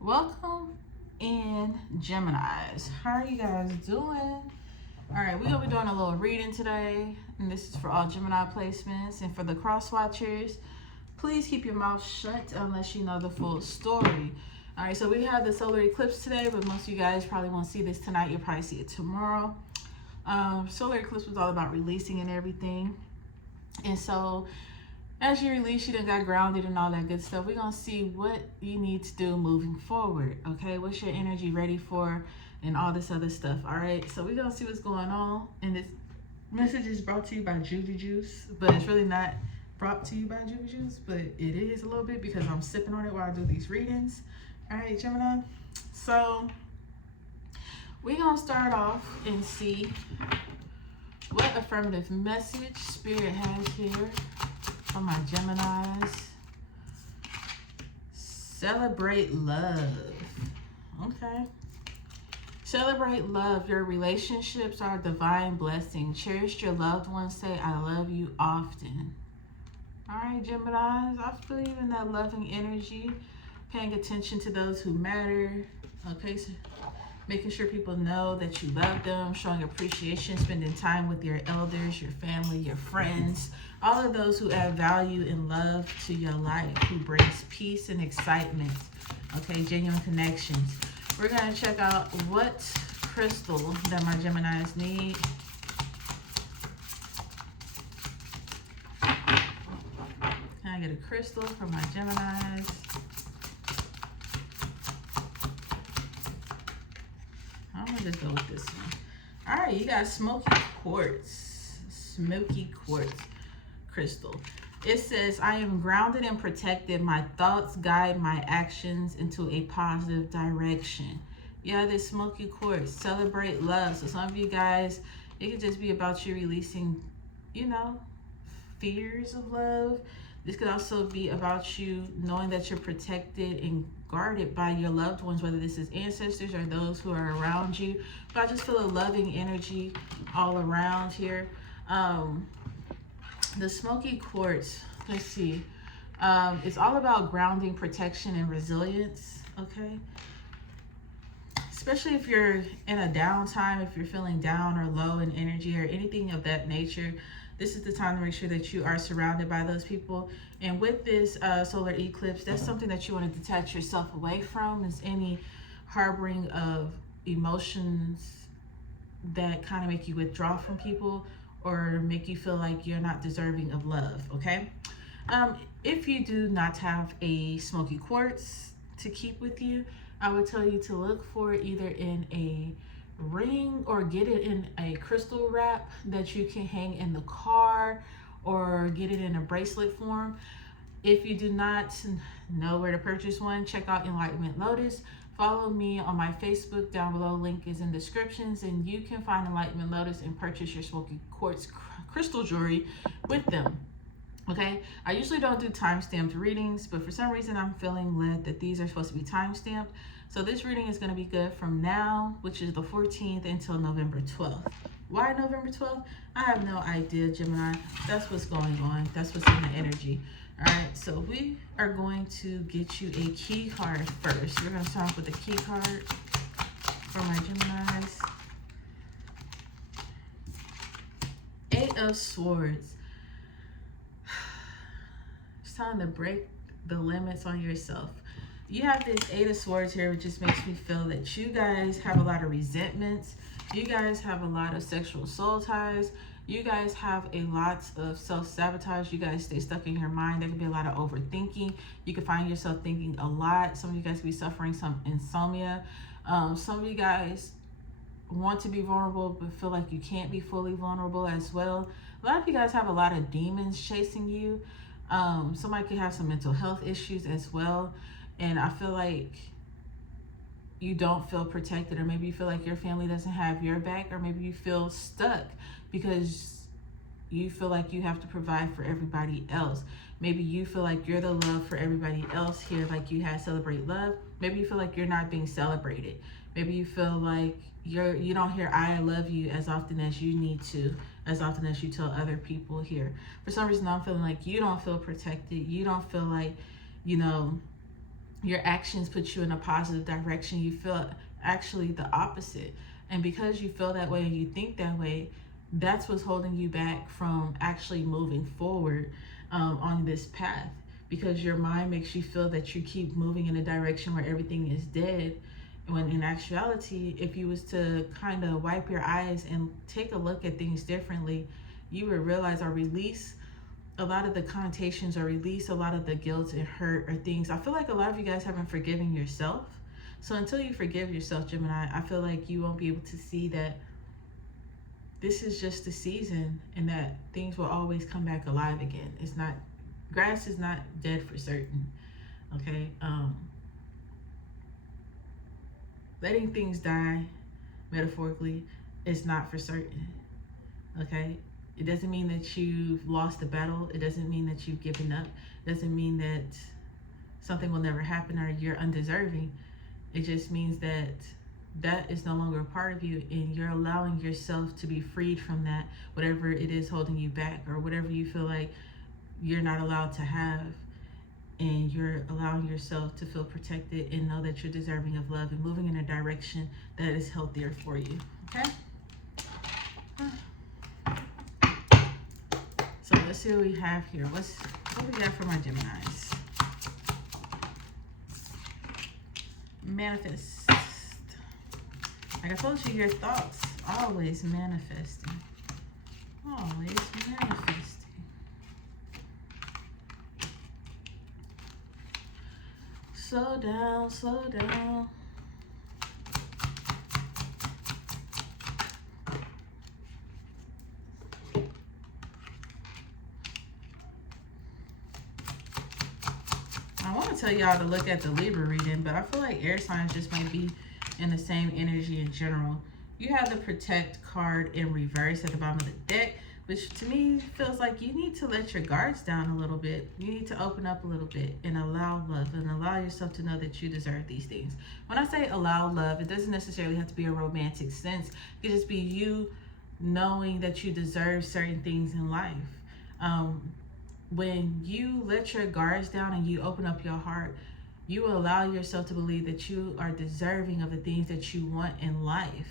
Welcome in Geminis. How are you guys doing? Alright, we're going to be doing a little reading today. And this is for all Gemini placements. And for the cross watchers, please keep your mouth shut unless you know the full story. Alright, so we have the solar eclipse today, but most of you guys probably won't see this tonight. You'll probably see it tomorrow. Solar eclipse was all about releasing and everything. And so as you release, you done got grounded and all that good stuff. We're going to see what you need to do moving forward. Okay, what's your energy ready for and all this other stuff. All right, so we're going to see what's going on. And this message is brought to you by Juju Juice, but it's really not brought to you by Juju Juice, but it is a little bit because I'm sipping on it while I do these readings. All right, Gemini. So we're going to start off and see what affirmative message Spirit has here for my Geminis. Celebrate love. Okay. Celebrate love. Your relationships are a divine blessing. Cherish your loved ones. Say, I love you often. All right, Geminis. I believe in that loving energy. Paying attention to those who matter. Okay, so making sure people know that you love them, showing appreciation, spending time with your elders, your family, your friends, all of those who add value and love to your life, who brings peace and excitement. Okay, genuine connections. We're going to check out what crystal that my Geminis need. Can I get a crystal for my Geminis? I'm going to just go with this one. All right, you got smoky quartz. Smoky quartz crystal. It says, I am grounded and protected. My thoughts guide my actions into a positive direction. Yeah, this smoky quartz. Celebrate love. So some of you guys, it could just be about you releasing, you know, fears of love. This could also be about you knowing that you're protected and guarded by your loved ones, whether this is ancestors or those who are around you. But I just feel a loving energy all around here. The smoky quartz, let's see. It's all about grounding, protection, and resilience, okay? Especially if you're in a downtime, if you're feeling down or low in energy or anything of that nature, this is the time to make sure that you are surrounded by those people. And with this solar eclipse, that's something that you want to detach yourself away from, is any harboring of emotions that kind of make you withdraw from people or make you feel like you're not deserving of love, okay? If you do not have a smoky quartz to keep with you, I would tell you to look for it either in a ring or get it in a crystal wrap that you can hang in the car or get it in a bracelet form. If you do not know where to purchase one, check out Enlightenment Lotus. Follow me on my Facebook down below. Link is in descriptions, and you can find Enlightenment Lotus and purchase your smoky quartz crystal jewelry with them. Okay, I usually don't do time-stamped readings, but for some reason I'm feeling led that these are supposed to be time-stamped. So this reading is going to be good from now, which is the 14th, until November 12th. Why November 12th? I have no idea, Gemini. That's what's going on. That's what's in the energy. All right, so we are going to get you a key card first. We're going to start off with a key card for my Geminis. 8 of Swords. It's time to break the limits on yourself. You have this 8 of Swords here, which just makes me feel that you guys have a lot of resentments. You guys have a lot of sexual soul ties. You guys have a lot of self-sabotage. You guys stay stuck in your mind. There could be a lot of overthinking. You could find yourself thinking a lot. Some of you guys could be suffering some insomnia. Some of you guys want to be vulnerable but feel like you can't be fully vulnerable as well. A lot of you guys have a lot of demons chasing you. Somebody could have some mental health issues as well. And I feel like you don't feel protected, or maybe you feel like your family doesn't have your back, or maybe you feel stuck because you feel like you have to provide for everybody else. Maybe you feel like you're the love for everybody else here, like you had Celebrate Love. Maybe you feel like you're not being celebrated. Maybe you feel like you don't hear I love you as often as you need to, as often as you tell other people here. For some reason, I'm feeling like you don't feel protected. You don't feel like, you know, your actions put you in a positive direction. You feel actually the opposite. And because you feel that way and you think that way, that's what's holding you back from actually moving forward on this path. Because your mind makes you feel that you keep moving in a direction where everything is dead, when in actuality, if you was to kind of wipe your eyes and take a look at things differently, you would realize or release a lot of the connotations, or release a lot of the guilt and hurt or things. I feel like a lot of you guys haven't forgiven yourself. So until you forgive yourself, Gemini, I feel like you won't be able to see that this is just a season and that things will always come back alive again. It's not, grass is not dead for certain. Okay. Letting things die, metaphorically, is not for certain. Okay. It doesn't mean that you've lost the battle. It doesn't mean that you've given up. It doesn't mean that something will never happen or you're undeserving. It just means that that is no longer a part of you, and you're allowing yourself to be freed from that, whatever it is holding you back, or whatever you feel like you're not allowed to have. And you're allowing yourself to feel protected and know that you're deserving of love and moving in a direction that is healthier for you. Okay? So let's see what we have here. What we got for my Geminis? Manifest. Like I told you, your thoughts always manifesting. Always manifesting. Slow down, slow down. I want to tell y'all to look at the Libra reading, but I feel like air signs just might be in the same energy in general. You have the Protect card in reverse at the bottom of the deck, which to me feels like you need to let your guards down a little bit. You need to open up a little bit and allow love and allow yourself to know that you deserve these things. When I say allow love, it doesn't necessarily have to be a romantic sense. It could just be you knowing that you deserve certain things in life. When you let your guards down and you open up your heart, you will allow yourself to believe that you are deserving of the things that you want in life.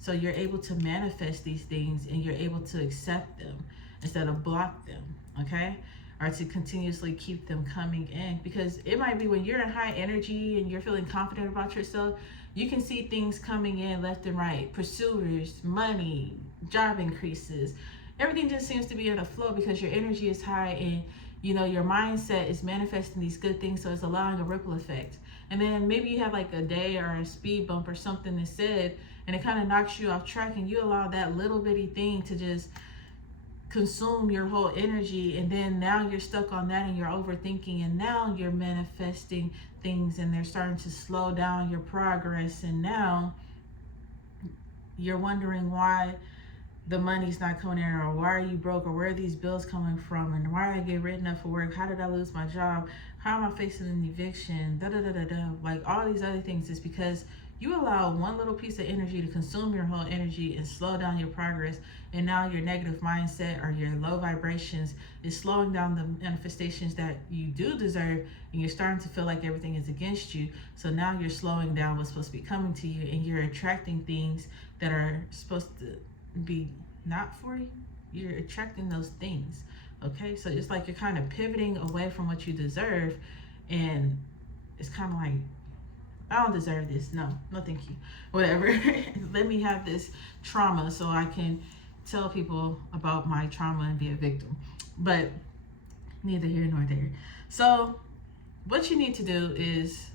So you're able to manifest these things and you're able to accept them instead of block them, okay? Or to continuously keep them coming in. Because it might be when you're in high energy and you're feeling confident about yourself, you can see things coming in left and right. Pursuers, money, job increases. Everything just seems to be in a flow because your energy is high and you know your mindset is manifesting these good things, so it's allowing a ripple effect. And then maybe you have like a day or a speed bump or something that's said and it kind of knocks you off track, and you allow that little bitty thing to just consume your whole energy, and then now you're stuck on that and you're overthinking, and now you're manifesting things and they're starting to slow down your progress, and now you're wondering why the money's not coming in, or why are you broke, or where are these bills coming from, and why did I get written up for work, how did I lose my job, how am I facing an eviction, like all these other things. Is because you allow one little piece of energy to consume your whole energy and slow down your progress, and now your negative mindset or your low vibrations is slowing down the manifestations that you do deserve, and you're starting to feel like everything is against you. So now you're slowing down what's supposed to be coming to you, and you're attracting things that are supposed to be not for you. You're attracting those things, okay? So it's like you're kind of pivoting away from what you deserve, and it's kind of like, I don't deserve this. No, thank you. Whatever. Let me have this trauma so I can tell people about my trauma and be a victim. But neither here nor there. So what you need to do is,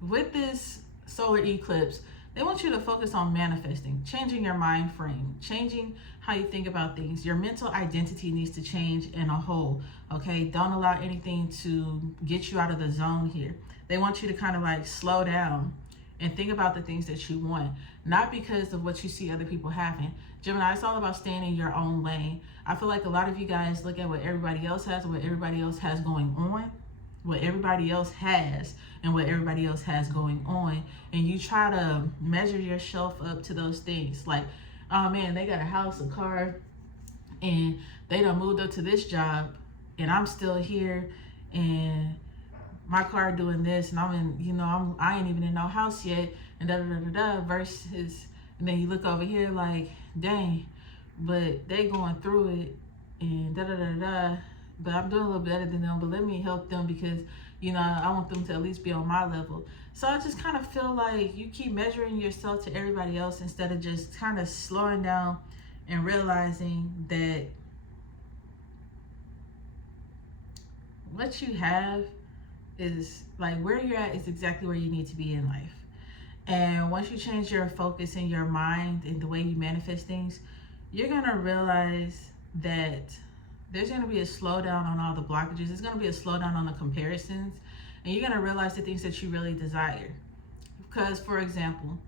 with this solar eclipse, they want you to focus on manifesting, changing your mind frame, changing how you think about things. Your mental identity needs to change in a whole, okay? Don't allow anything to get you out of the zone here. They want you to kind of like slow down and think about the things that you want, not because of what you see other people having. Gemini, it's all about staying in your own lane. I feel like a lot of you guys look at what everybody else has, what everybody else has going on, what everybody else has, and what everybody else has going on, and you try to measure yourself up to those things. Like, oh man, they got a house, a car, and they done moved up to this job and I'm still here, and my car doing this, and I'm in, you know, I ain't even in no house yet, and da da da da da, versus, and then you look over here like, dang, but they going through it, and da da da da, but I'm doing a little better than them, but let me help them because, you know, I want them to at least be on my level. So I just kind of feel like you keep measuring yourself to everybody else instead of just kind of slowing down and realizing that what you have is, like, where you're at is exactly where you need to be in life. And once you change your focus in your mind and the way you manifest things, you're going to realize that there's going to be a slowdown on all the blockages. There's going to be a slowdown on the comparisons. And you're going to realize the things that you really desire. Because, for example,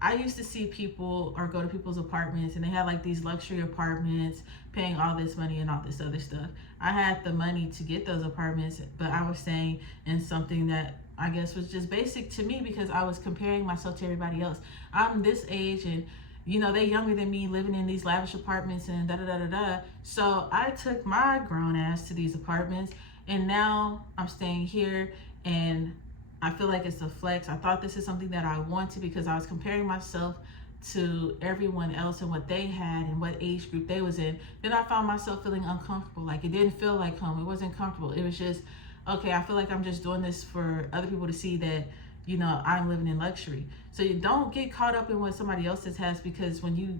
I used to see people or go to people's apartments and they had like these luxury apartments, paying all this money and all this other stuff. I had the money to get those apartments, but I was staying in something that I guess was just basic to me because I was comparing myself to everybody else. I'm this age and, you know, they younger than me living in these lavish apartments and da da da da da. So I took my grown ass to these apartments and now I'm staying here and I feel like it's a flex. I thought this is something that I wanted because I was comparing myself to everyone else and what they had and what age group they was in. Then I found myself feeling uncomfortable. Like, it didn't feel like home. It wasn't comfortable. It was just, okay, I feel like I'm just doing this for other people to see that, you know, I'm living in luxury. So you don't get caught up in what somebody else has, because when you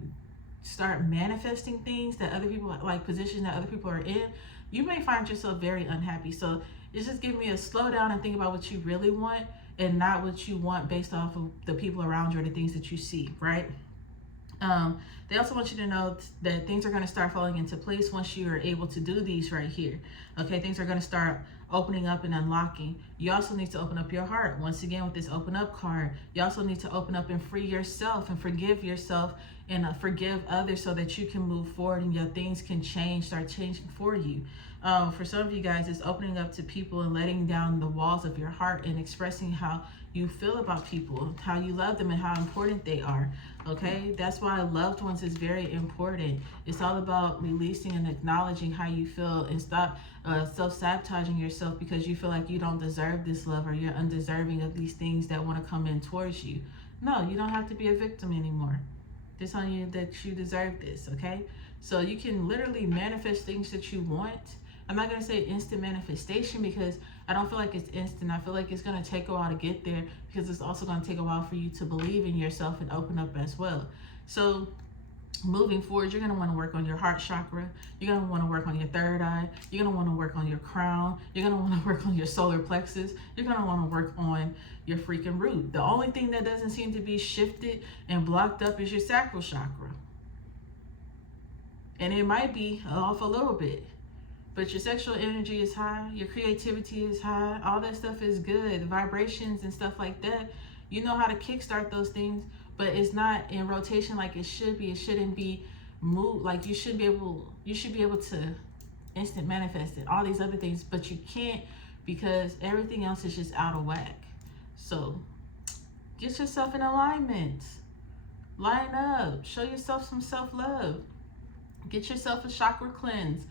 start manifesting things that other people, like positions that other people are in, you may find yourself very unhappy. So it's just giving me a slow down and think about what you really want and not what you want based off of the people around you or the things that you see, right? They also want you to know that things are going to start falling into place once you are able to do these right here. Okay, things are going to start opening up and unlocking. You also need to open up your heart. Once again, with this open up card, you also need to open up and free yourself and forgive yourself and forgive others so that you can move forward and your things can change, start changing for you. For some of you guys, it's opening up to people and letting down the walls of your heart and expressing how you feel about people, how you love them and how important they are. Okay, that's why loved ones is very important. It's all about releasing and acknowledging how you feel and stop self-sabotaging yourself because you feel like you don't deserve this love or you're undeserving of these things that want to come in towards you. No, you don't have to be a victim anymore. It's on you that you deserve this, okay? So you can literally manifest things that you want. I'm not going to say instant manifestation because I don't feel like it's instant. I feel like it's going to take a while to get there because it's also going to take a while for you to believe in yourself and open up as well. So moving forward, you're going to want to work on your heart chakra. You're going to want to work on your third eye. You're going to want to work on your crown. You're going to want to work on your solar plexus. You're going to want to work on your freaking root. The only thing that doesn't seem to be shifted and blocked up is your sacral chakra. And it might be off a little bit. But your sexual energy is high, your creativity is high, all that stuff is good, the vibrations and stuff like that. You know how to kickstart those things, but it's not in rotation like it should be. It shouldn't be moved. Like you should be able to instant manifest it, all these other things, but you can't because everything else is just out of whack. So get yourself in alignment. Line up. Show yourself some self-love. Get yourself a chakra cleanse.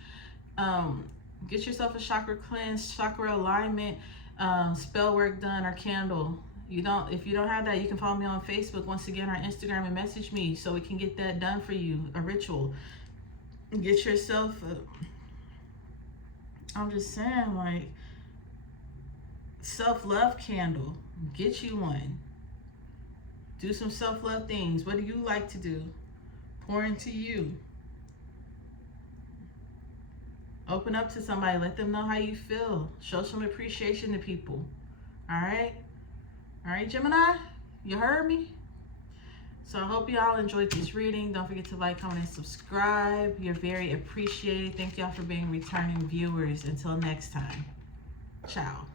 Get yourself a chakra cleanse, chakra alignment, spell work done, or candle. If you don't have that, you can follow me on Facebook, once again, or Instagram, and message me so we can get that done for you, a ritual. Get yourself I'm just saying, like, self-love candle. Get you one. Do some self-love things. What do you like to do? Pour into you. Open up to somebody. Let them know how you feel. Show some appreciation to people. All right? All right, Gemini? You heard me? So I hope y'all enjoyed this reading. Don't forget to like, comment, and subscribe. You're very appreciated. Thank y'all for being returning viewers. Until next time. Ciao.